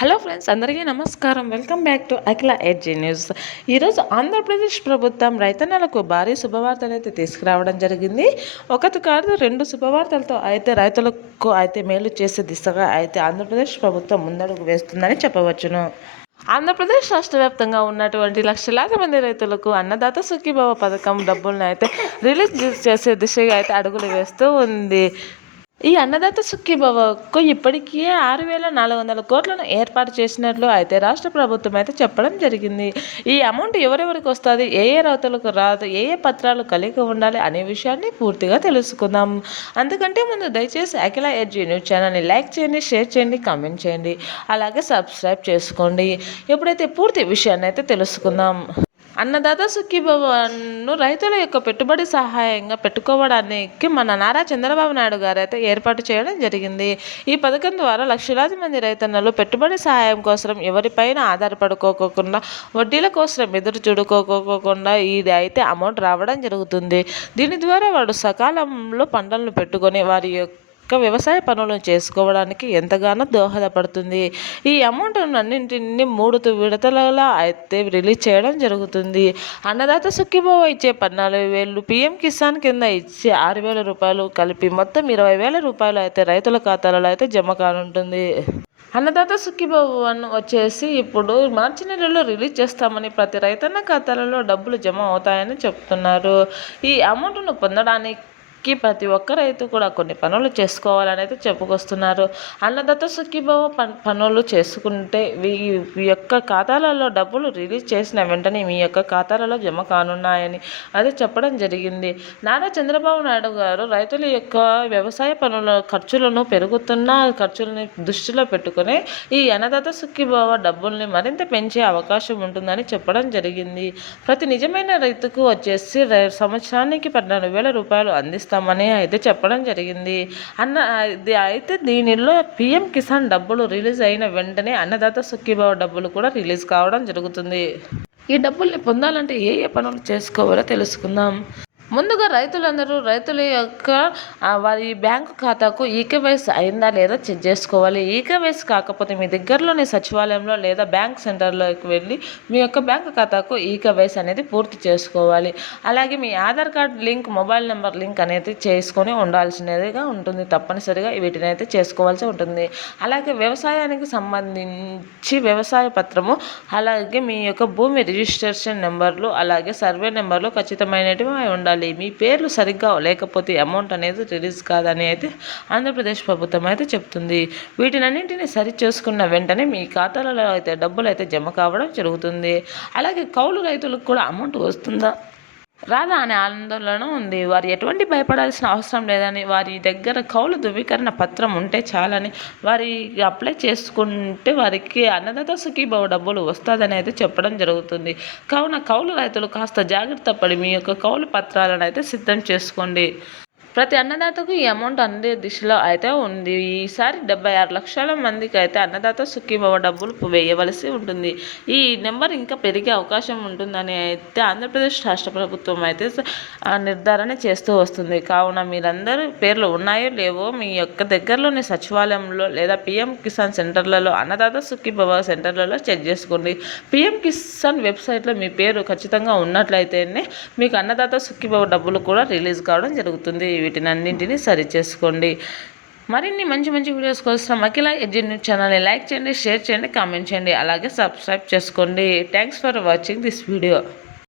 Hello friends, అందరికీ నమస్కారం. Welcome back to Akhila edgy news. ఈరోజు ఆంధ్రప్రదేశ్ ప్రభుత్వం రైతన్నలకు భారీ శుభవార్తలు అయితే తీసుకురావడం జరిగింది. ఒకటి కాదు, రెండు శుభవార్తలతో అయితే రైతులకు అయితే మేలు చేసే దిశగా అయితే ఆంధ్రప్రదేశ్ ప్రభుత్వం ముందడుగు వేస్తుందని చెప్పవచ్చును. ఆంధ్రప్రదేశ్ రాష్ట్ర వ్యాప్తంగా ఉన్నటువంటి లక్షలాది మంది రైతులకు అన్నదాత సుఖీభవ పథకం డబ్బులను అయితే రిలీజ్ చేసే దిశగా అయితే అడుగులు వేస్తూ ఉంది. ఈ అన్నదాత సుఖీభవకు ఇప్పటికీ 6,400 కోట్లను ఏర్పాటు చేసినట్లు అయితే రాష్ట్ర ప్రభుత్వం అయితే చెప్పడం జరిగింది. ఈ అమౌంట్ ఎవరెవరికి వస్తుంది, ఏ ఏ రైతులకు రాదు, ఏ ఏ పత్రాలు కలిగి ఉండాలి అనే విషయాన్ని పూర్తిగా తెలుసుకుందాం. అందుకంటే ముందు దయచేసి అఖిల ఎడ్జీ న్యూస్ ఛానల్ని లైక్ చేయండి, షేర్ చేయండి, కామెంట్ చేయండి, అలాగే సబ్స్క్రైబ్ చేసుకోండి. ఎప్పుడైతే పూర్తి విషయాన్ని అయితే తెలుసుకుందాం. అన్నదాత సుఖీభవన్ను రైతుల యొక్క పెట్టుబడి సహాయంగా పెట్టుకోవడానికి మన నారా చంద్రబాబు నాయుడు గారు అయితే ఏర్పాటు చేయడం జరిగింది. ఈ పథకం ద్వారా లక్షలాది మంది రైతన్నలు పెట్టుబడి సహాయం కోసం ఎవరిపైన ఆధారపడుకోకుండా, వడ్డీల కోసం ఎదురు చూడుకోకుండా ఇది అయితే అమౌంట్ రావడం జరుగుతుంది. దీని ద్వారా వాడు సకాలంలో పంటలను పెట్టుకొని వారి వ్యవసాయ పనులను చేసుకోవడానికి ఎంతగానో దోహదపడుతుంది. ఈ అమౌంట్ అన్నింటినీ 3 విడతలలో అయితే రిలీజ్ చేయడం జరుగుతుంది. అన్నదాత సుఖీభవ ఇచ్చే 14,000, పీఎం కిసాన్ కింద ఇచ్చే 6,000 రూపాయలు కలిపి మొత్తం 20,000 రూపాయలు అయితే రైతుల ఖాతాలలో అయితే జమ కానుంటుంది. అన్నదాత సుఖీభవన్ వచ్చేసి ఇప్పుడు మార్చి నెలలో రిలీజ్ చేస్తామని, ప్రతి రైతన్న ఖాతాలలో డబ్బులు జమ అవుతాయని చెప్తున్నారు. ఈ అమౌంట్ను పొందడానికి ప్రతి ఒక్క రైతు కూడా కొన్ని పనులు చేసుకోవాలని అయితే చెప్పుకొస్తున్నారు. అన్నదాత సుఖీభవ పనులు చేసుకుంటే మీ యొక్క ఖాతాలలో డబ్బులు రిలీజ్ చేసిన వెంటనే మీ యొక్క ఖాతాలలో జమ కానున్నాయని అది చెప్పడం జరిగింది. నారా చంద్రబాబు నాయుడు గారు రైతుల యొక్క వ్యవసాయ పనుల పెరుగుతున్న ఖర్చులని దృష్టిలో పెట్టుకుని ఈ అన్నదాత సుఖీభవ డబ్బుల్ని మరింత పెంచే అవకాశం ఉంటుందని చెప్పడం జరిగింది. ప్రతి నిజమైన రైతుకు వచ్చేసి సంవత్సరానికి 14,000 రూపాయలు అందిస్తారు మని అయితే చెప్పడం జరిగింది. అయితే దీనిలో పీఎం కిసాన్ డబ్బులు రిలీజ్ అయిన వెంటనే అన్నదాత సుఖీభవ డబ్బులు కూడా రిలీజ్ కావడం జరుగుతుంది. ఈ డబ్బుల్ని పొందాలంటే ఏ ఏ పనులు చేసుకోవాలో తెలుసుకుందాం. ముందుగా రైతుల యొక్క వారి బ్యాంకు ఖాతాకు ఈకేవైసీ అయిందా లేదా చెక్ చేసుకోవాలి. ఈకేవైసీ కాకపోతే మీ దగ్గరలోని సచివాలయంలో లేదా బ్యాంక్ సెంటర్లోకి వెళ్ళి మీ యొక్క బ్యాంకు ఖాతాకు ఈకేవైసీ అనేది పూర్తి చేసుకోవాలి. అలాగే మీ Aadhaar card link, mobile number link అనేది చేసుకొని ఉండాల్సినదిగా ఉంటుంది. తప్పనిసరిగా వీటిని అయితే చేసుకోవాల్సి ఉంటుంది. అలాగే వ్యవసాయానికి సంబంధించి వ్యవసాయ పత్రము, అలాగే మీ యొక్క భూమి రిజిస్ట్రేషన్ నెంబర్లు, అలాగే సర్వే నెంబర్లు ఖచ్చితమైనవి ఉండాలి. మీ పేర్లు సరిగ్గా లేకపోతే అమౌంట్ అనేది రిలీజ్ కాదని అయితే ఆంధ్రప్రదేశ్ ప్రభుత్వం అయితే చెప్తుంది. వీటినన్నింటినీ సరి చేసుకున్న వెంటనే మీ ఖాతాలలో అయితే డబ్బులు అయితే జమ కావడం జరుగుతుంది. అలాగే కౌలు రైతులకు కూడా అమౌంట్ వస్తుందా రాదా అనే ఆందోళన ఉంది. వారు ఎటువంటి భయపడాల్సిన అవసరం లేదని, వారి దగ్గర కౌలు ధృవీకరణ పత్రం ఉంటే చాలని, వారి అప్లై చేసుకుంటే వారికి అన్నదాత సుఖీభవ డబ్బులు వస్తుందని అయితే చెప్పడం జరుగుతుంది. కావున కౌలు రైతులు కాస్త జాగ్రత్త పడి మీ యొక్క కౌలు పత్రాలను అయితే సిద్ధం చేసుకోండి. ప్రతి అన్నదాతకు ఈ అమౌంట్ అందే దిశలో అయితే ఉంది. ఈసారి 76 లక్షల మందికి అయితే అన్నదాత సుఖీభవ డబ్బులు వేయవలసి ఉంటుంది. ఈ నెంబర్ ఇంకా పెరిగే అవకాశం ఉంటుందని అయితే ఆంధ్రప్రదేశ్ రాష్ట్ర ప్రభుత్వం అయితే నిర్ధారణ చేస్తూ వస్తుంది. కావున మీరందరూ పేర్లు ఉన్నాయో లేవో మీ యొక్క దగ్గరలోని సచివాలయంలో లేదా పీఎం కిసాన్ సెంటర్లలో, అన్నదాత సుఖీభవ సెంటర్లలో చెక్ చేసుకోండి. పీఎం కిసాన్ వెబ్సైట్లో మీ పేరు ఖచ్చితంగా ఉన్నట్లయితేనే మీకు అన్నదాత సుఖీభవ డబ్బులు కూడా రిలీజ్ కావడం జరుగుతుంది. వీటిని అన్నింటినీ సరి చేసుకోండి. మరిన్ని మంచి మంచి వీడియోస్ కోసం అఖిల ఎడ్జీ న్యూస్ ఛానల్ని లైక్ చేయండి, షేర్ చేయండి, కామెంట్ చేయండి, అలాగే సబ్స్క్రైబ్ చేసుకోండి. Thanks for watching this video.